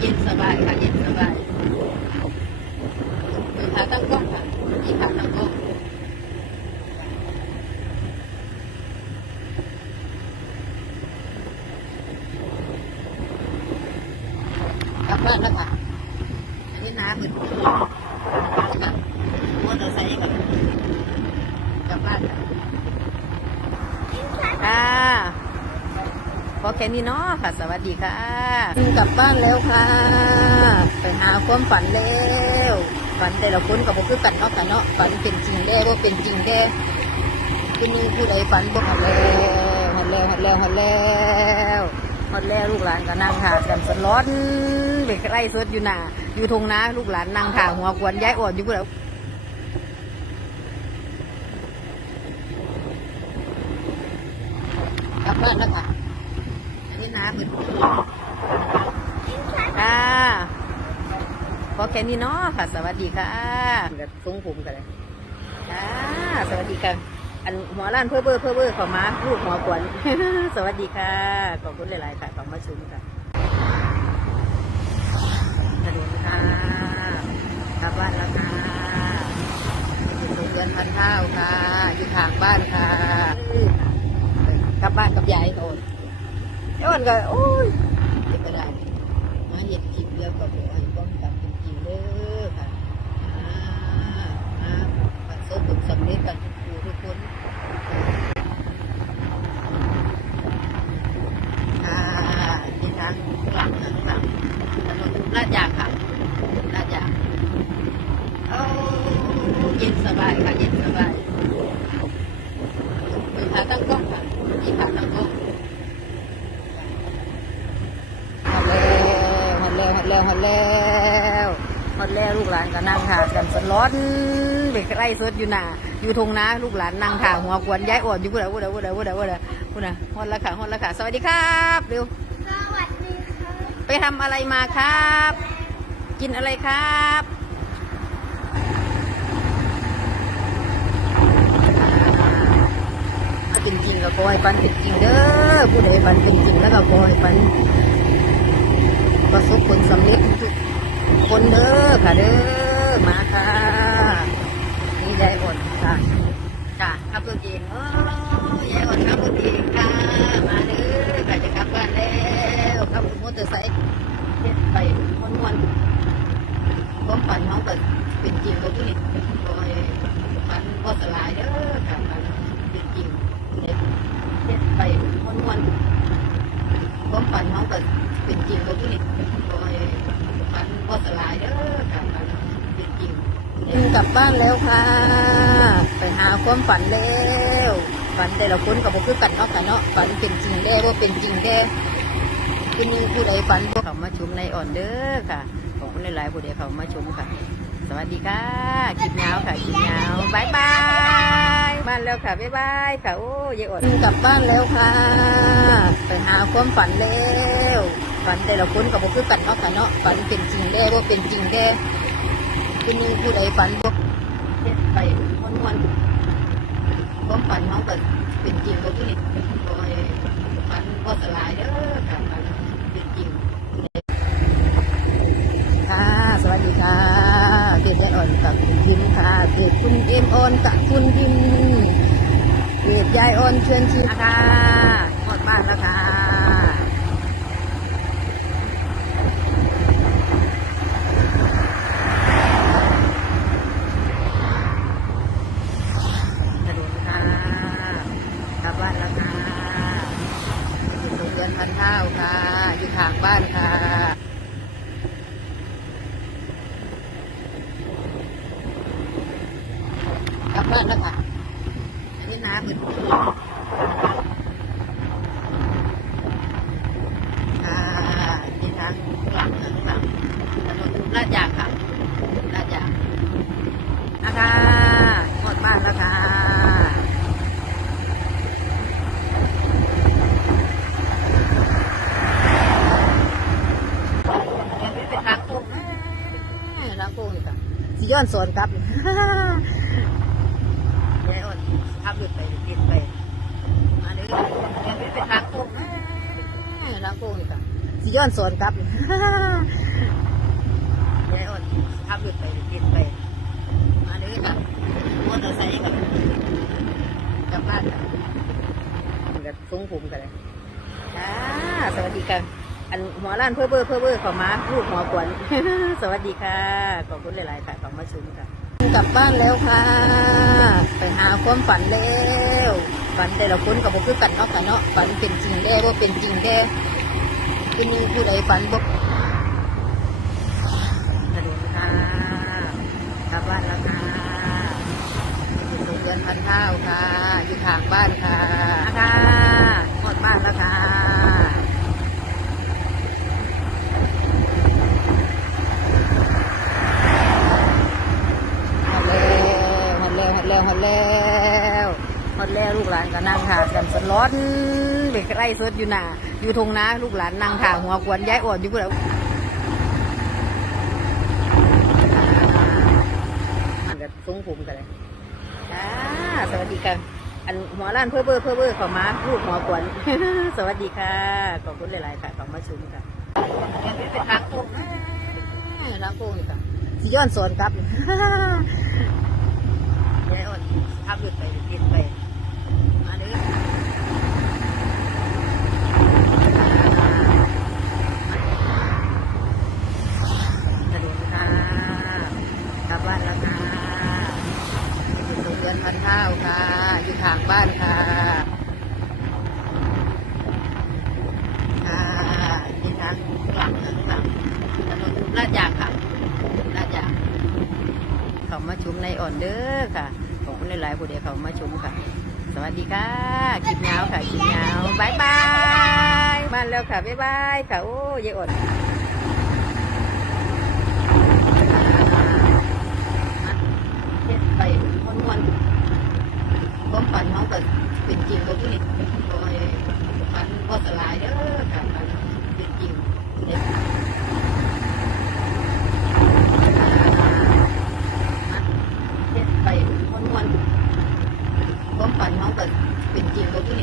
เย็นสบายค่ะเย็นสบายมีขาตั้งกล้องค่ะมีขาตั้งกล้องกลับบ้านแล้วค่ะ อันนี้น้ำเหมือนค่ะมอเตอร์ไซค์กับกลับบ้านค่ะ ค่ะพอแค่นี้เนาะค่ะ สวัสดีค่ะกลับบ้านแล้วค่ะ ไปหาความฝันแล้วฝันแต่ละคนกับพวกคือกันเนาะกันเนาะฝันเป็นจริงได้ว่าเป็นจริงได้คุณนึงผู้ใดฝันบอกหันแล้วหันแล้วหันแล้วหันแล้วหันแล้วลูกหลานก็นั่งหากันสล้อนไปไร่สดอยู่หนาอยู่ทงนาลูกหลานนั่งหาหัวกวนย้ายอ่อนอยู่แล้วกลับบ้านแล้วค่ะ อันนี้น้ำเหมือนค่ะพอแค่นี้เนาะค่ะ สวัสดีค่ะกับทรงผมกันเลยค่ะสวัสดีค่ะอันหัวล้านเพื่อเบอร์เพื่อเบอร์เขอมาลูกหัวกวนสวัสดีค่ะ ขอบคุณหลาย ๆ ค่ะขอบมาชุมค่ะสวัสดีค่ะกลับบ้านแล้วค่ะอยู่โรงเรียนพันเท่าค่ะ อยู่ทางบ้านค่ะกลับบ้านกับยายโอน แล้วมันก็โอ้ยจะกระดาษมาเห็ดคลิปเดียวกับหัวไอ้ป้องกับจริงๆเด้อค่ะอ่าอ่าปัดโซ่ผลสำเร็จกันทุกครูทุกคนค่ะที่ทางหลังทางหลังถนนลาดยางค่ะลาดยางโอ้เย็นสบายค่ะเย็นสบายมีขาตั้งกล้องค่ะมีขาตั้งกล้อง ฮอด แล้วฮอดแล้วฮอดแล้วฮอดแล้วฮอดแล้วลูกหลานก็นั่งหากันสล้อนไปไร่สดอยู่หน้าอยู่ทงนาลูกหลานนั่งหาหัวกวนย้ายอ่อนอยู่พุ่นน่ะพุ่นน่ะพุ่นน่ะพุ่นน่ะพุ่นน่ะพุ่นน่ะฮอดแล้วค่ะฮอดแล้วค่ะสวัสดีครับเร็วสวัสดีครับไปทำอะไรมาครับ กินอะไรครับถ้าเป็นจริงก็ขอให้ปันเป็นจริงเด้อผู้ใดปันเป็นจริงแล้วก็ขอให้ปัน ประสบผลสำเร็จทุกคนเด้อค่ะเด้อมาค่ะนี่ยายอ่อนค่ะจ้ะขับรถเองเออยายอ่อนขับรถเองค่ะมาเด้อค่ะจะกลับบ้านแล้วขับรถมอเตอร์ไซค์เฮ็ดไปม้วนๆความฝันเขาก็เป็นจริงก็ที่ขอให้ฝันก็สลายเด้อค่ะฝันเป็นจริงเด็ดไปม้วนๆความ ฝันเขาก็เป็นจริงก็ที่ขอให้ฝันก็สลายเด้อค่ะฝันเป็นจริงกลับบ้านแล้วค่ะ ไปหาความฝันแล้วฝันแต่ละคนกับพวกคือกันเนาะกันเนาะฝันเป็นจริงได้ว่าเป็นจริงได้คุณผู้ใดฝันบ่เขามาชมในอ่อนเด้อค่ะขอบคุณหลายๆผู้ใดเขามาชมค่ะ สวัสดีค่ะคลิปยาวค่ะคลิปยาวบายบาย บ้านแล้วค่ะ บ๊ายบายค่ะ โอ้ยายอ่อนกลับบ้านแล้วค่ะ ไปหาความฝันแล้วฝันแต่ละคนกับพวกคือกันเนาะกันเนาะฝันเป็นจริงได้ว่าเป็นจริงได้คุณนึงผู้ใดฝันบ่เฮ็ดไปม้วนความฝันเขาก็เป็นจริงก็ที่ขอฝันก็สลายเด้อค่ะฝันเป็นจริงค่ะสวัสดีค่ะเกดยายอ่อนกับคุณพิมค่ะเกดคุณเอ็มออนกับคุณพิมเกดยาย อ่อนเชิญชิมๆนะคะหมดบ้านแล้วค่ะถนนค่ะกลับบ้านแล้วค่ะอยู่โรงเรียนพันเท่าค่ะ อยู่ทางบ้านค่ะกลับบ้านแล้วค่ะ เหมือนค่ะที่ทางหลังทางหลังถนนลาดยางค่ะลาดยางนะคะหมดบ้านแล้วค่ะเป็นทางโค้งแม่ทางโค้งนี่ค่ะสิย้อนสอนกลับ ยายอ่อนขับรถไปเดินไป มาเลย เป็นทางโค้งแม่ทางโค้งนี่ค่ะสิย้อนสอนกลับขับรถไปติดไปมาเด้อค่ะมอเตอร์ไซค์กับกลับบ้านกับทรงผมกันเลยจ้าสวัสดีค่ะอันหัวล้านเพื่อเบอร์เพื่อเบอร์ขอมาลูกหัวกวนสวัสดีค่ะขอบคุณหลายๆค่ะขอมาชุมค่ะกลับบ้านแล้วค่ะ ไปหาความฝันแล้วฝันแต่ละคนกับบ่คือกันเนาะกันเนาะฝันเป็นจริงแด้ว่าเป็นจริงแด้ คุณมีผู้ใดฝันบ่สวัสดีค่ะกลับบ้านแล้วค่ะอยู่โรงเรียนพันเท่าค่ะ อยู่ทางบ้านค่ะ ค่ะหมดบ้านแล้วค่ะ ฮอดแล้วฮอดแล้วฮอดแล้วฮอดแล้วฮอดแล้วลูก หลานก็นั่งค่ะกันสร้อนเด็กไร่สดอยู่หนาอยู่ทงนาลูกหลานนั่งค่ะหัวกวนย้ายอ่อนอยู่พุ่นแล้วกับทรงผมกันเลยจ้าสวัสดีค่ะอันหัวล้านเพื่อเบอร์เพื่อเบอร์ขอมาลูกหัวกวนสวัสดีค่ะขอบคุณหลายๆค่ะขอมาชุมค่ะเป็นทางโค้งนะน้ำโป่งนี่ค่ะสิย้อนสอนกลับยายอ่อนขับรถไปติดไป มาเด้อ ถนนค่ะกลับบ้านแล้วค่ะอยู่โรง เรียนพันเท่าค่ะ อยู่ทางบ้านค่ะค่ะนี่ทางหลังข้างหลังถนนลาดยางค่ะลาดยางเขามาชุมในอ่อนเด้อค่ะขอบคุณหลายๆผู้เดียวเขามาชุมค่ะ สวัสดีค่ะคลิปยาวค่ะคลิปยาวบายบายมาแล้วค่ะบ๊ายบายค่ะโอ้ยายอ่อน เฮ็ดไปม้วนๆ ความฝันเขาก็เป็นจริงก็ที่โดยฝันก็สลายเด้อค่ะฝันเป็นจริงเฮ็ดเฮ็ดไปม้วนๆความฝันเขาก็เป็นจริงก็ที่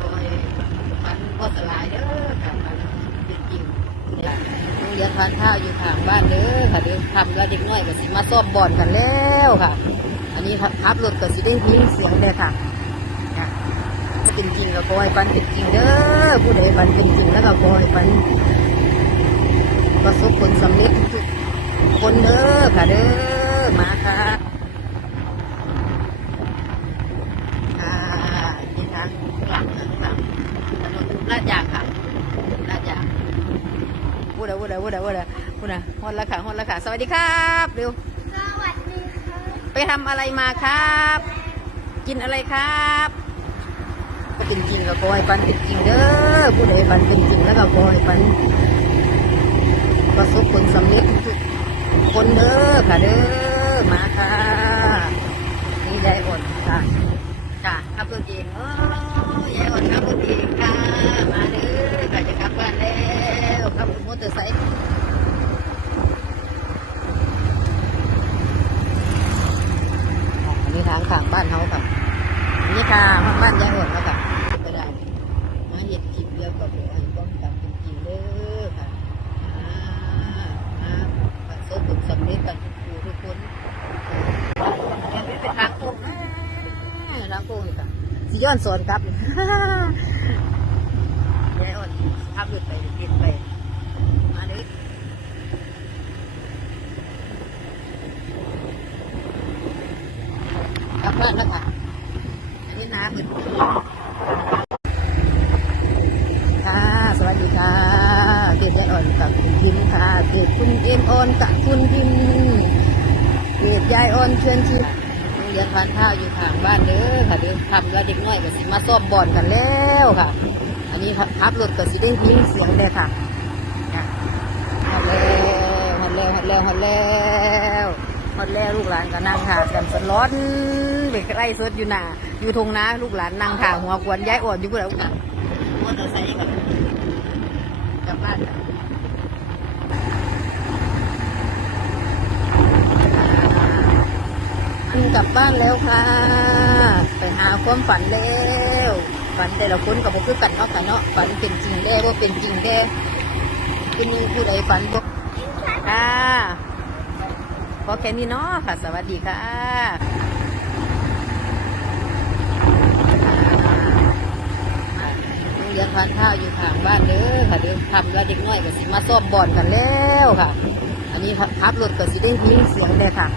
โดยฝันก็สลายเด้อค่ะฝันเป็นจริงเฮ็ดโรงเรียนพันเท่าอยู่ทางบ้านเด้อค่ะเดี๋ยวทำแล้วเด็กน้อยก็สิมาซ่อมบอลกันแล้วค่ะ นี้ขับรถก็สิได้ยินเสียงเด้อค่ะค่ะเป็นจริงก็ขอให้ฟันเป็นจริงเด้อผู้ใดฟันเป็นจริงแล้วก็ขอให้ฟันประสบผลสำเร็จทุกคนเด้อค่ะเด้อมาค่ะค่ะนี่ทางหลังหลังลาดยางค่ะลาดยางพูดอะพูดอะพูดอะพูดอะพูดอะฮอนละค่ะฮอนละค่ะ สวัสดีครับเร็ว ไปทำอะไรมาครับ กินอะไรครับก็เป็นจริงก็ขอให้ฟันเป็นจริงเด้อผู้ใดฟันเป็นจริงแล้วก็ขอให้ฟันประสบผลสำเร็จทุกคนเด้อค่ะเด้อมาค่ะนี่ยายอ่อนค่ะจ้ะขับรถเองเออยายอ่อนขับรถเองค่ะมาเด้อค่ะจะกลับบ้านแล้วขับมอเตอร์ไซค์ อันนี้ทางข้างบ้านเขาค่ะอันนี้ค่ะบ้านยายอ่อนแล้วค่ะก็ได้มาเห็ดคลิปเดียวกับไอ้ป้องกันเป็นจริงเด้อค่ะอ่าอ่าประสบผลสำเร็จกันทุกผู้ทุกคน เป็นทางโค้งนะ ล้างโป่งนี่ค่ะสิย้อนสอนกลับยายอ่อนขับรถไปติดไปมาเด้อกลับบ้านแล้วค่ะอันนี้น้ำเหมือนค่ะสวัสดีค่ะเพจยายอ่อนกับคุณพิมค่ะเพจคุณเอ็มออนกับคุณพิมพ์เพจยายอ่อนเชิญชิม โรงเรียนพันท่าอยู่ทางบ้านเด้อค่ะเดี๋ยวทำแล้วเด็กน้อยก็สิมาซ่อมบอลกันแล้วค่ะ อันนี้ขับรถก็สิได้ยินเสียงเลยค่ะค่ะฮอดแล้วฮอดแล้วฮอดแล้วฮอดแล้วฮอดแล้วลูกหลานก็นั่งค่ะกันสร้อนเด็กไร่สดอยู่หนาอยู่ทงนาลูกหลานนั่งค่ะหัวกวนย้ายอ่อนอยู่พุ่นแล้วมอเร์ไซค์กับกลับบ้าน ค่ะอันกลับบ้านแล้วค่ะ ไปหาความฝันแล้วฝันแต่ละคนกับบ่คือกันเนาะค่ะเนาะฝันเป็นจริงแด้ว่าเป็นจริงแด้คุณมีผู้ใดฝันบ่ค่ะพอแค่นี้เนาะค่ะ สวัสดีค่ะโรงเรียนพันท่าอยู่ทางบ้านเด้อค่ะเด้อทำแล้วเด็กน้อยก็สิมาซ่อมบ่อลกันแล้วค่ะ อันนี้ขับรถก็สิได้ยินเสียงเลยค่ะ